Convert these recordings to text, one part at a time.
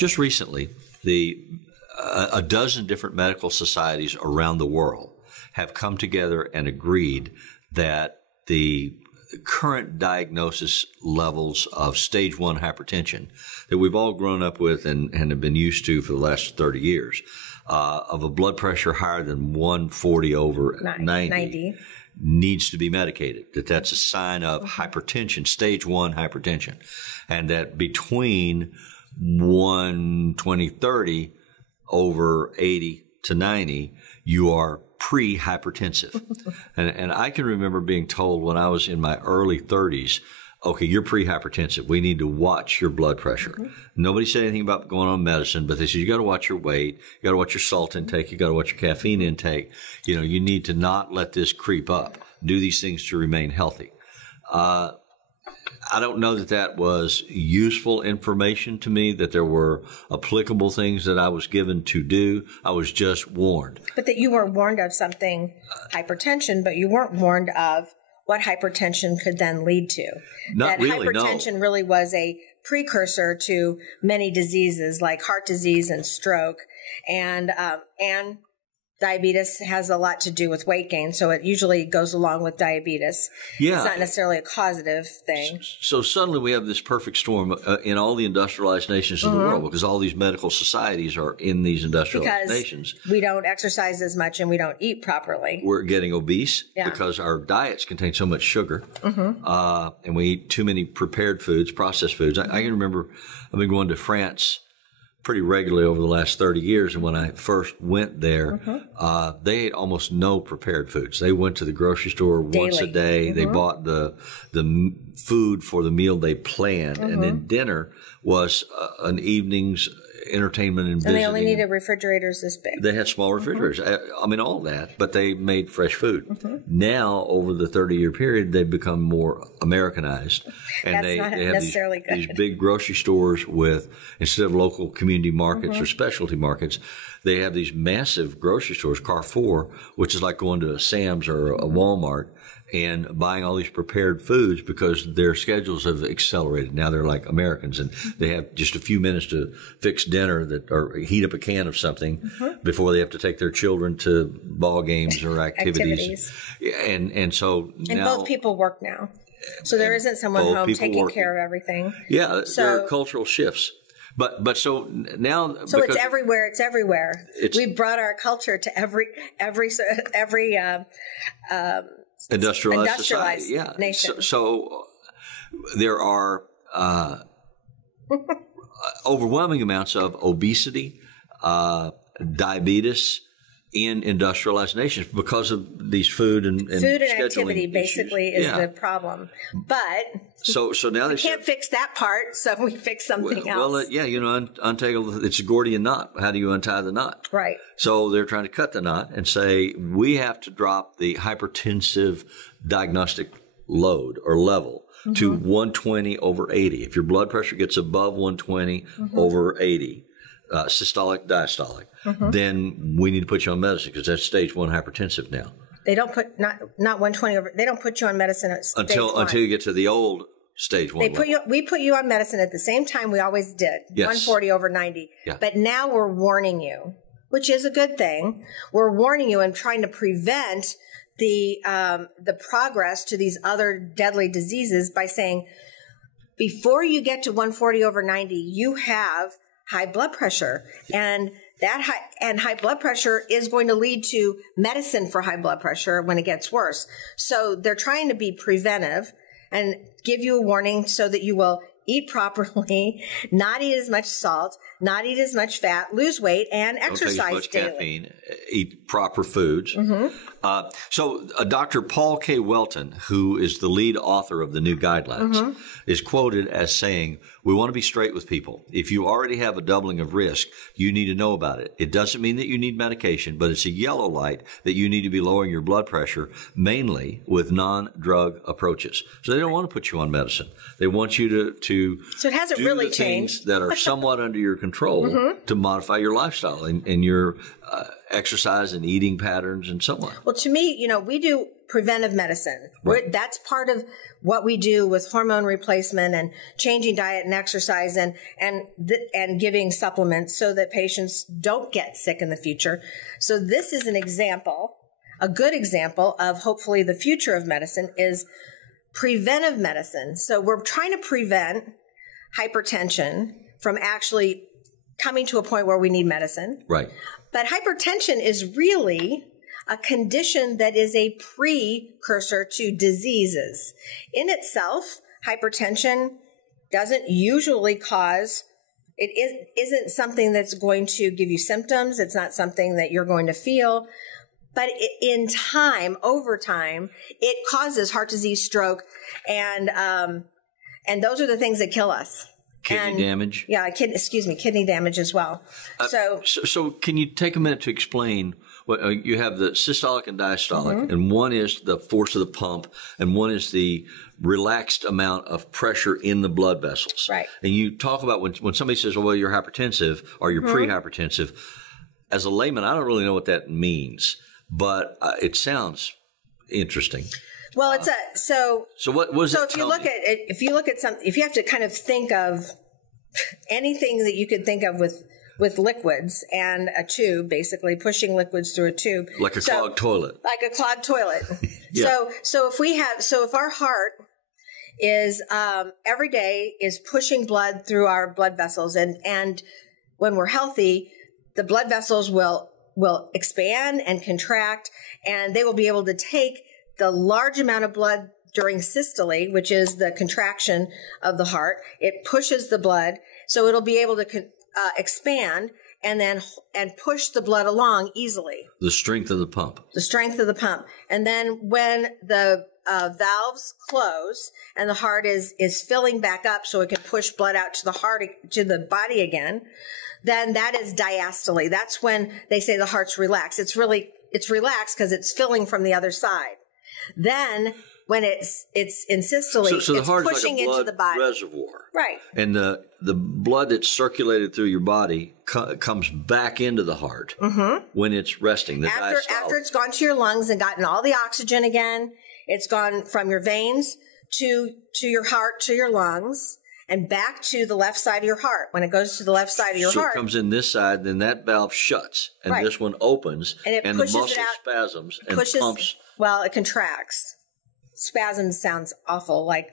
just recently, a dozen different medical societies around the world have come together and agreed that the current diagnosis levels of stage 1 hypertension that we've all grown up with and have been used to for the last 30 years, of a blood pressure higher than 140 over 90 needs to be medicated, that's a sign of hypertension, stage 1 hypertension, and that between 120/30 over 80 to 90, you are pre-hypertensive. and I can remember being told when I was in my early 30s, okay, you're pre-hypertensive. We need to watch your blood pressure. Nobody said anything about going on medicine, but they said you got to watch your weight, you got to watch your salt intake, you got to watch your caffeine intake. You know, you need to not let this creep up. Do these things to remain healthy. I don't know that that was useful information to me, that there were applicable things that I was given to do. I was just warned. But that you were warned of something, hypertension, but you weren't warned of what hypertension could then lead to. Not that really, hypertension really was a precursor to many diseases like heart disease and stroke, and diabetes has a lot to do with weight gain, so it usually goes along with diabetes. Yeah. It's not necessarily a causative thing. So suddenly we have this perfect storm in all the industrialized nations of the world, because all these medical societies are in these industrialized nations. We don't exercise as much and we don't eat properly. We're getting obese because our diets contain so much sugar, and we eat too many prepared foods, processed foods. I can remember I've been going to France pretty regularly over the last 30 years. And when I first went there, they ate almost no prepared foods. They went to the grocery store once a day. They bought the food for the meal they planned. And then dinner was an evening's entertainment and visiting. And they only needed refrigerators this big. They had small refrigerators. I mean, all that, but they made fresh food. Now, over the 30-year period, they've become more Americanized. And they have these big grocery stores with, instead of local community markets or specialty markets, they have these massive grocery stores, Carrefour, which is like going to a Sam's or a Walmart and buying all these prepared foods because their schedules have accelerated. Now they're like Americans, and they have just a few minutes to fix dinner or heat up a can of something before they have to take their children to ball games or activities. And so now, and both people work now. So there isn't someone home taking care of everything. Yeah, there are cultural shifts. But so now, so it's everywhere. It's everywhere. We've brought our culture to every industrialized society. Nation. So there are overwhelming amounts of obesity, diabetes in industrialized nations because of these food and activity basically is the problem. But so now they can't fix that part, so we fix something else. Well, untangle. It's a Gordian knot. How do you untie the knot? Right. So they're trying to cut the knot and say we have to drop the hypertensive diagnostic load or level to 120 over 80. If your blood pressure gets above 120 over 80. Systolic, diastolic, then we need to put you on medicine because that's stage 1 hypertensive now. They don't put not 120 over. They don't put you on medicine at stage 1. Until you get to the old stage 1. We put you on medicine at the same time we always did. Yes. 140 over 90. Yeah. But now we're warning you, which is a good thing. We're warning you and trying to prevent the progress to these other deadly diseases by saying before you get to 140 over 90, you have high blood pressure, and high blood pressure is going to lead to medicine for high blood pressure when it gets worse. So they're trying to be preventive and give you a warning so that you will eat properly, not eat as much salt, not eat as much fat, lose weight, and exercise daily. Don't take as much caffeine, eat proper foods. So Dr. Paul K. Welton, who is the lead author of the new guidelines, is quoted as saying, we want to be straight with people. If you already have a doubling of risk, you need to know about it. It doesn't mean that you need medication, but it's a yellow light that you need to be lowering your blood pressure, mainly with non-drug approaches. So they don't want to put you on medicine. They want you to so it hasn't really changed. Things that are somewhat under your control to modify your lifestyle and your exercise and eating patterns and so on. Well, to me, we do preventive medicine. Right. That's part of what we do with hormone replacement and changing diet and exercise and giving supplements so that patients don't get sick in the future. So this is an example, a good example of hopefully the future of medicine is preventive medicine. So we're trying to prevent hypertension from actually coming to a point where we need medicine. Right. But hypertension is really a condition that is a precursor to diseases. In itself, hypertension doesn't usually cause, isn't something that's going to give you symptoms. It's not something that you're going to feel. But in time, over time, it causes heart disease, stroke, and those are the things that kill us. Kidney damage? Yeah, kidney damage as well. So can you take a minute to explain what you have the systolic and diastolic, and one is the force of the pump, and one is the relaxed amount of pressure in the blood vessels. Right. And you talk about when somebody says, well, you're hypertensive or you're pre-hypertensive, as a layman, I don't really know what that means, but it sounds interesting. Well, it's so what was so it? If you look at something, if you have to kind of think of anything that you could think of with liquids and a tube, basically pushing liquids through a tube, like a clogged toilet, Yeah. So if our heart is every day is pushing blood through our blood vessels, and when we're healthy, the blood vessels will expand and contract, and they will be able to take the large amount of blood during systole, which is the contraction of the heart. It pushes the blood, so it'll be able to expand and push the blood along easily. The strength of the pump. And then when the valves close and the heart is filling back up so it can push blood out to the body again, then that is diastole. That's when they say the heart's relaxed. It's relaxed because it's filling from the other side. Then when it's in systole, so the it's heart pushing is like a blood into the body. reservoir. Right. And the blood that's circulated through your body comes back into the heart when it's resting. After it's gone to your lungs and gotten all the oxygen again, it's gone from your veins to your heart to your lungs and back to the left side of your heart. When it goes to the left side of your heart. So it comes in this side, then that valve shuts, and this one opens, and the muscle spasms and pumps. Well, it contracts. Spasms sounds awful, like,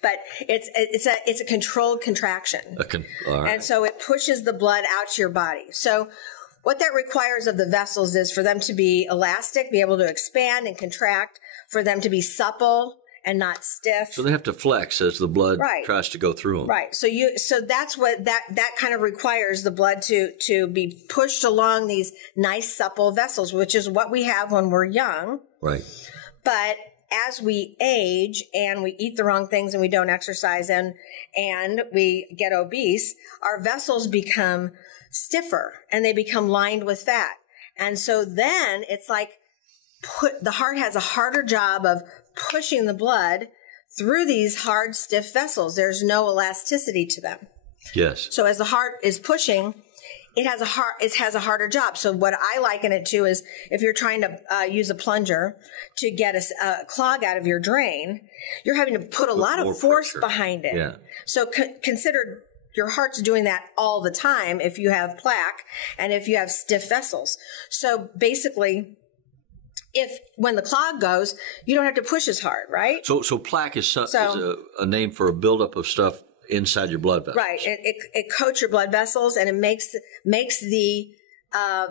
but it's a controlled contraction. All right. And so it pushes the blood out to your body. So what that requires of the vessels is for them to be elastic, be able to expand and contract, for them to be supple and not stiff. So they have to flex as the blood tries to go through them. Right. So that's what that kind of requires the blood to be pushed along these nice supple vessels, which is what we have when we're young. Right. But as we age and we eat the wrong things and we don't exercise and we get obese, our vessels become stiffer and they become lined with fat. And so then it's like the heart has a harder job of pushing the blood through these hard, stiff vessels. There's no elasticity to them. Yes. So as the heart is pushing, it has a harder job. So what I liken it to is if you're trying to use a plunger to get a clog out of your drain, you're having to put a lot of force behind it. Yeah. So consider your heart's doing that all the time if you have plaque and if you have stiff vessels. So basically, when the clog goes, you don't have to push as hard, right? So plaque is a name for a buildup of stuff inside your blood vessels. Right. It coats your blood vessels and it makes the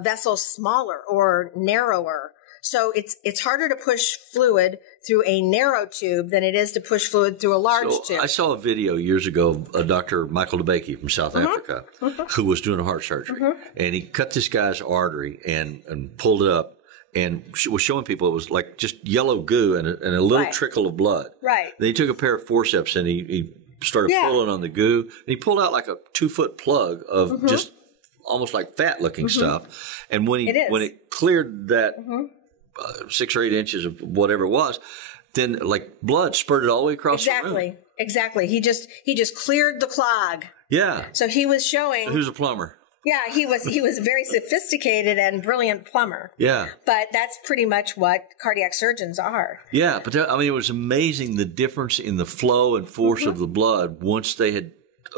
vessels smaller or narrower. So it's harder to push fluid through a narrow tube than it is to push fluid through a large tube. I saw a video years ago of Dr. Michael DeBakey from South Africa who was doing a heart surgery. And he cut this guy's artery and pulled it up. And was showing people it was like just yellow goo and a little trickle of blood. Right. Then he took a pair of forceps and he started pulling on the goo. And he pulled out like a 2-foot plug of just almost like fat looking stuff. And when it cleared that 6 or 8 inches of whatever it was, then like blood spurted all the way across the room. Exactly. He just cleared the clog. Yeah. So he was showing. Who's a plumber? Yeah, he was a very sophisticated and brilliant plumber. Yeah. But that's pretty much what cardiac surgeons are. Yeah, but I mean, it was amazing the difference in the flow and force of the blood once they had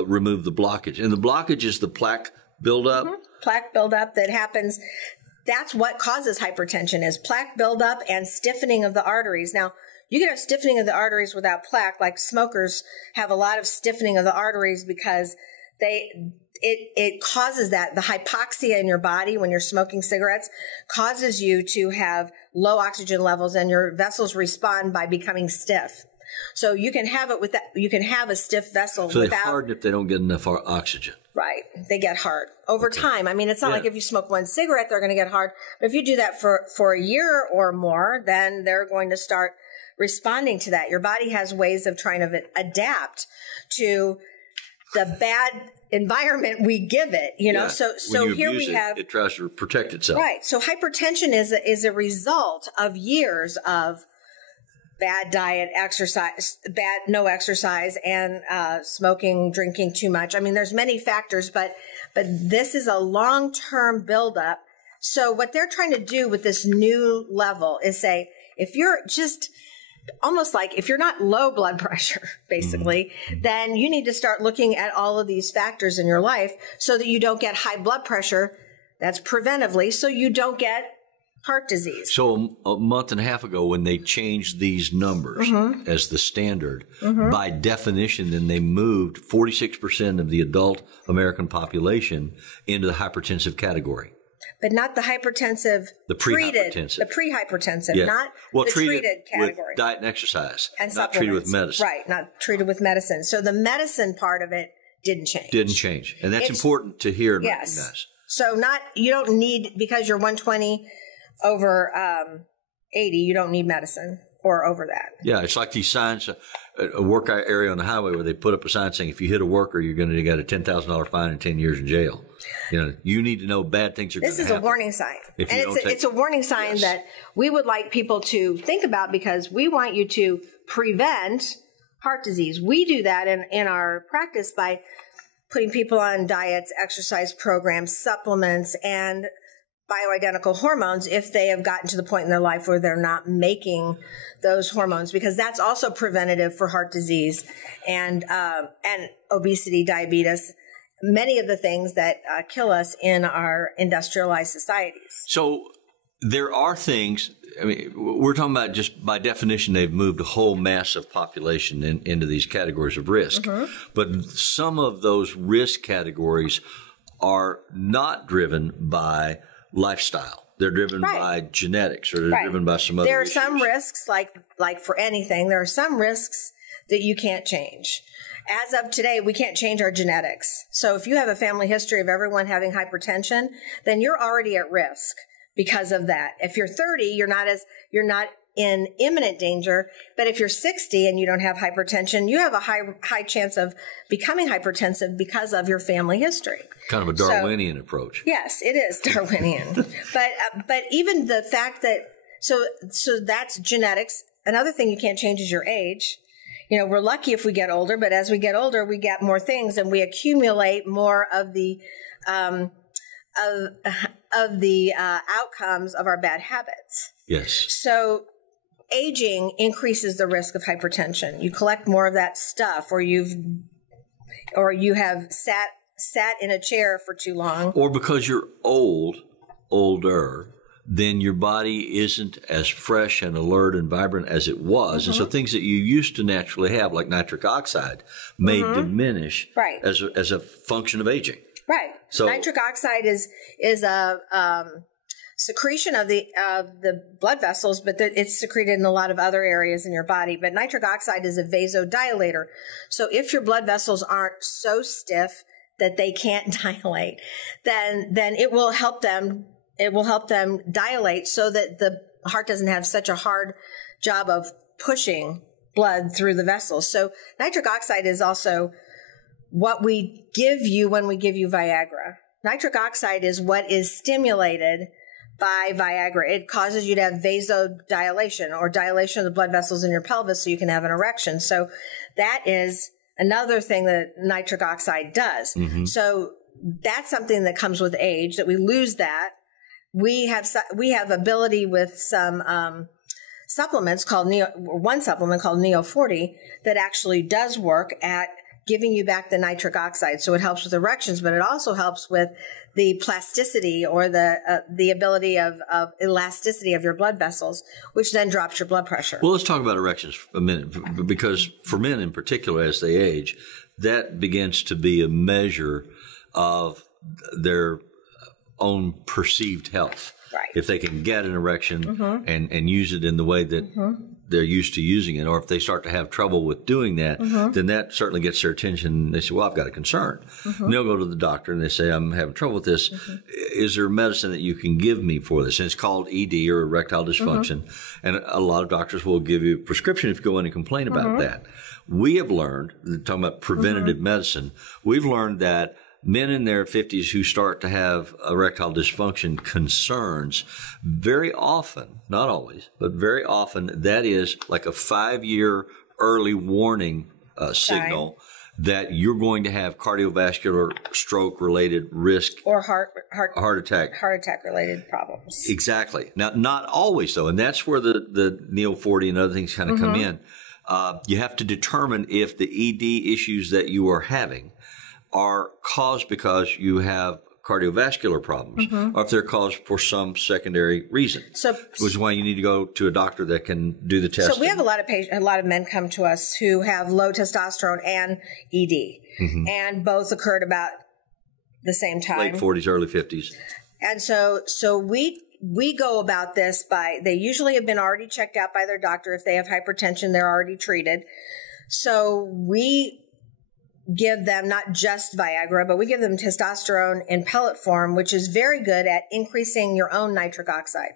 removed the blockage. And the blockage is the plaque buildup. Plaque buildup that happens. That's what causes hypertension, is plaque buildup and stiffening of the arteries. Now, you can have stiffening of the arteries without plaque, like smokers have a lot of stiffening of the arteries because it causes that. The hypoxia in your body when you're smoking cigarettes causes you to have low oxygen levels, and your vessels respond by becoming stiff. So you can have it with that. You can have a stiff vessel. So they harden if they don't get enough oxygen. Right. They get hard over time. I mean, it's not like if you smoke one cigarette, they're going to get hard. But if you do that for a year or more, then they're going to start responding to that. Your body has ways of trying to adapt to the bad environment we give it, you know. So here we have it tries to protect itself. Right. So hypertension is a result of years of bad diet, exercise, no exercise, and smoking, drinking too much. I mean, there's many factors, but this is a long-term buildup. So what they're trying to do with this new level is say, if you're just almost like if you're not low blood pressure, basically, then you need to start looking at all of these factors in your life so that you don't get high blood pressure. That's preventively, so you don't get heart disease. So a month and a half ago, when they changed these numbers as the standard, by definition, then they moved 46% of the adult American population into the hypertensive category. But not the hypertensive, the pre-hypertensive, the pre-hypertensive, not the treated category. With diet and exercise, and not treated with medicine. Right, not treated with medicine. So the medicine part of it didn't change. Didn't change, and that's important to hear and recognize. So you don't need, because you're 120 over 80, you don't need medicine or over that. Yeah, it's like these signs, a work area on the highway where they put up a sign saying if you hit a worker, you're going to get a $10,000 fine and 10 years in jail. You know, you need to know bad things are going to happen. This is a warning sign. And it's a warning sign that we would like people to think about, because we want you to prevent heart disease. We do that in our practice by putting people on diets, exercise programs, supplements, and bioidentical hormones if they have gotten to the point in their life where they're not making those hormones, because that's also preventative for heart disease and obesity, diabetes, many of the things that kill us in our industrialized societies. So there are things, I mean, we're talking about just by definition, they've moved a whole mass of population into these categories of risk. But some of those risk categories are not driven by lifestyle. They're driven by genetics, or they're driven by some other There are issues. some risks, like for anything, there are some risks that you can't change. As of today, we can't change our genetics. So if you have a family history of everyone having hypertension, then you're already at risk because of that. If you're 30, you're not in imminent danger. But if you're 60 and you don't have hypertension, you have a high chance of becoming hypertensive because of your family history. Kind of a Darwinian approach. Yes, it is Darwinian. but even the fact that so that's genetics. Another thing you can't change is your age. You know, we're lucky if we get older, but as we get older, we get more things and we accumulate more of the outcomes of our bad habits. Yes. So aging increases the risk of hypertension. You collect more of that stuff, or you have sat in a chair for too long. Or because you're older, then your body isn't as fresh and alert and vibrant as it was. And so things that you used to naturally have, like nitric oxide, may diminish as a function of aging. Right. So nitric oxide is a secretion of the blood vessels, but it's secreted in a lot of other areas in your body. But nitric oxide is a vasodilator. So if your blood vessels aren't so stiff that they can't dilate, then it will help them. It will help them dilate so that the heart doesn't have such a hard job of pushing blood through the vessels. So nitric oxide is also what we give you when we give you Viagra. Nitric oxide is what is stimulated by Viagra. It causes you to have vasodilation, or dilation of the blood vessels in your pelvis so you can have an erection. So that is another thing that nitric oxide does. So that's something that comes with age, that we lose that. We have ability with some supplements called one supplement called Neo 40 that actually does work at giving you back the nitric oxide. So it helps with erections, but it also helps with the plasticity or the ability of elasticity of your blood vessels, which then drops your blood pressure. Well, let's talk about erections for a minute, because for men in particular, as they age, that begins to be a measure of their own perceived health. Right. If they can get an erection and use it in the way that they're used to using it, or if they start to have trouble with doing that, then that certainly gets their attention. They say, well, I've got a concern. And they'll go to the doctor and they say, I'm having trouble with this. Is there medicine that you can give me for this? And it's called ED, or erectile dysfunction. And a lot of doctors will give you a prescription if you go in and complain about that. We have learned, talking about preventative medicine, we've learned that men in their 50s who start to have erectile dysfunction concerns, very often, not always, but very often, that is like a 5-year early warning signal that you're going to have cardiovascular stroke-related risk. Or heart attack. Heart attack-related problems. Exactly. Now, not always, though, and that's where the Neo 40 and other things kind of come in. You have to determine if the ED issues that you are having are caused because you have cardiovascular problems, or if they're caused for some secondary reason. So, which is why you need to go to a doctor that can do the testing. So we have a lot of men come to us who have low testosterone and ED, and both occurred about the same time, late 40s, early 50s. And so we go about this by, they usually have been already checked out by their doctor. If they have hypertension, they're already treated. So we give them not just Viagra, but we give them testosterone in pellet form, which is very good at increasing your own nitric oxide.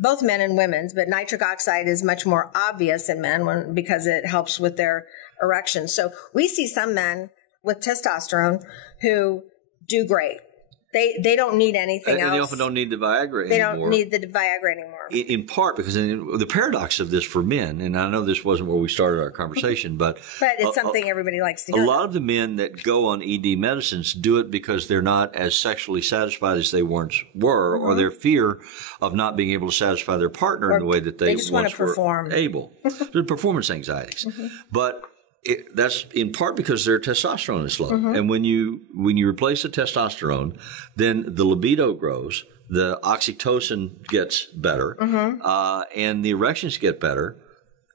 Both men and women's, but nitric oxide is much more obvious in men because it helps with their erections. So we see some men with testosterone who do great. They don't need anything else. And they often don't need the Viagra anymore. They don't need the Viagra anymore. In part because the paradox of this for men, and I know this wasn't where we started our conversation, but it's something everybody likes to hear. A lot of the men that go on ED medicines do it because they're not as sexually satisfied as they once were, or their fear of not being able to satisfy their partner in the way that they just once were able. They're performance anxieties. But that's in part because their testosterone is low. And when you replace the testosterone, then the libido grows, the oxytocin gets better, and the erections get better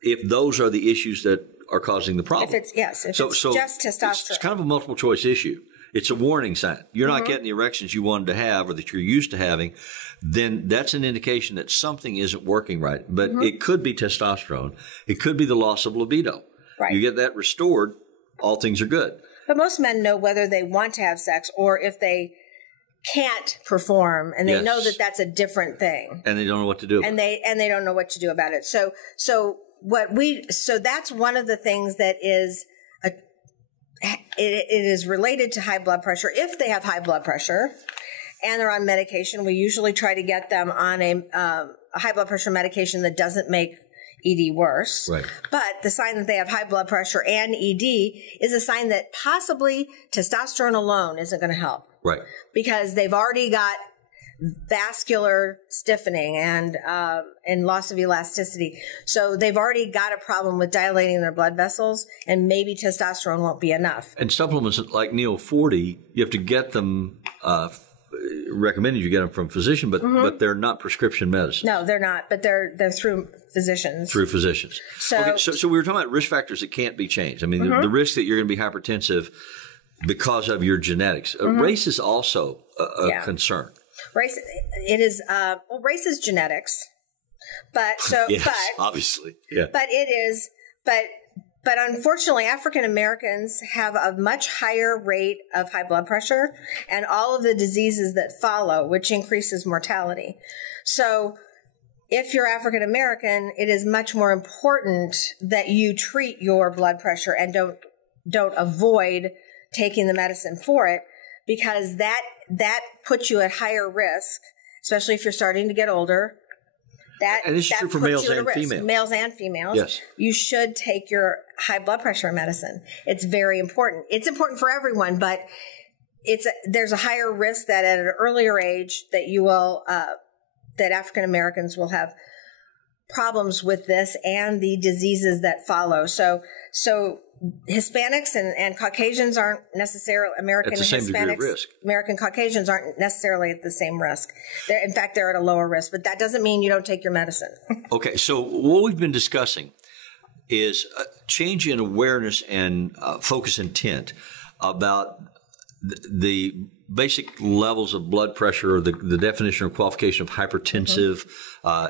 if those are the issues that are causing the problem. If it's just testosterone. It's kind of a multiple choice issue. It's a warning sign. You're not getting the erections you wanted to have or that you're used to having, then that's an indication that something isn't working right. But it could be testosterone. It could be the loss of libido. Right. You get that restored, all things are good. But most men know whether they want to have sex or if they can't perform, and they know that that's a different thing. And they don't know what to do about it. And they don't know what to do about it. So that's one of the things that is it is related to high blood pressure. If they have high blood pressure and they're on medication, we usually try to get them on a high blood pressure medication that doesn't make ED worse. Right. But the sign that they have high blood pressure and ED is a sign that possibly testosterone alone isn't going to help. Right. Because they've already got vascular stiffening and loss of elasticity. So they've already got a problem with dilating their blood vessels, and maybe testosterone won't be enough. And supplements like Neo 40, you have to get them recommended you get them from physician, but they're not prescription medicine. No, they're not, but they're through physicians. Through physicians. So we were talking about risk factors that can't be changed. I mean, the risk that you're going to be hypertensive because of your genetics. Race is also a concern. Race, it is. Race is genetics, but obviously, yeah. But it is, but unfortunately, African Americans have a much higher rate of high blood pressure and all of the diseases that follow, which increases mortality. So if you're African American, it is much more important that you treat your blood pressure and don't avoid taking the medicine for it, because that puts you at higher risk, especially if you're starting to get older. And this is true for males and females. Males and females. Yes. You should take your high blood pressure medicine. It's very important. It's important for everyone, but there's a higher risk that at an earlier age that you will, that African Americans will have problems with this and the diseases that follow. So Hispanics and Caucasians aren't necessarily American Caucasians aren't necessarily at the same risk. In fact, they're at a lower risk, but that doesn't mean you don't take your medicine. Okay. So what we've been discussing is a change in awareness and focus intent about the basic levels of blood pressure, or the definition or qualification of hypertensive,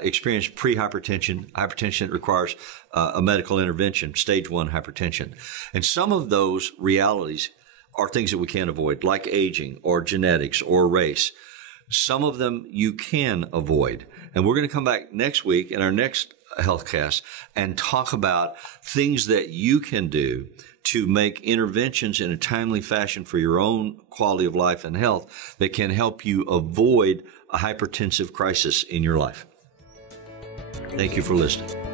experience pre-hypertension, hypertension that requires a medical intervention, stage 1 hypertension. And some of those realities are things that we can't avoid, like aging or genetics or race. Some of them you can avoid. And we're going to come back next week in our next HealthCast and talk about things that you can do to make interventions in a timely fashion for your own quality of life and health that can help you avoid a hypertensive crisis in your life. Thank you for listening.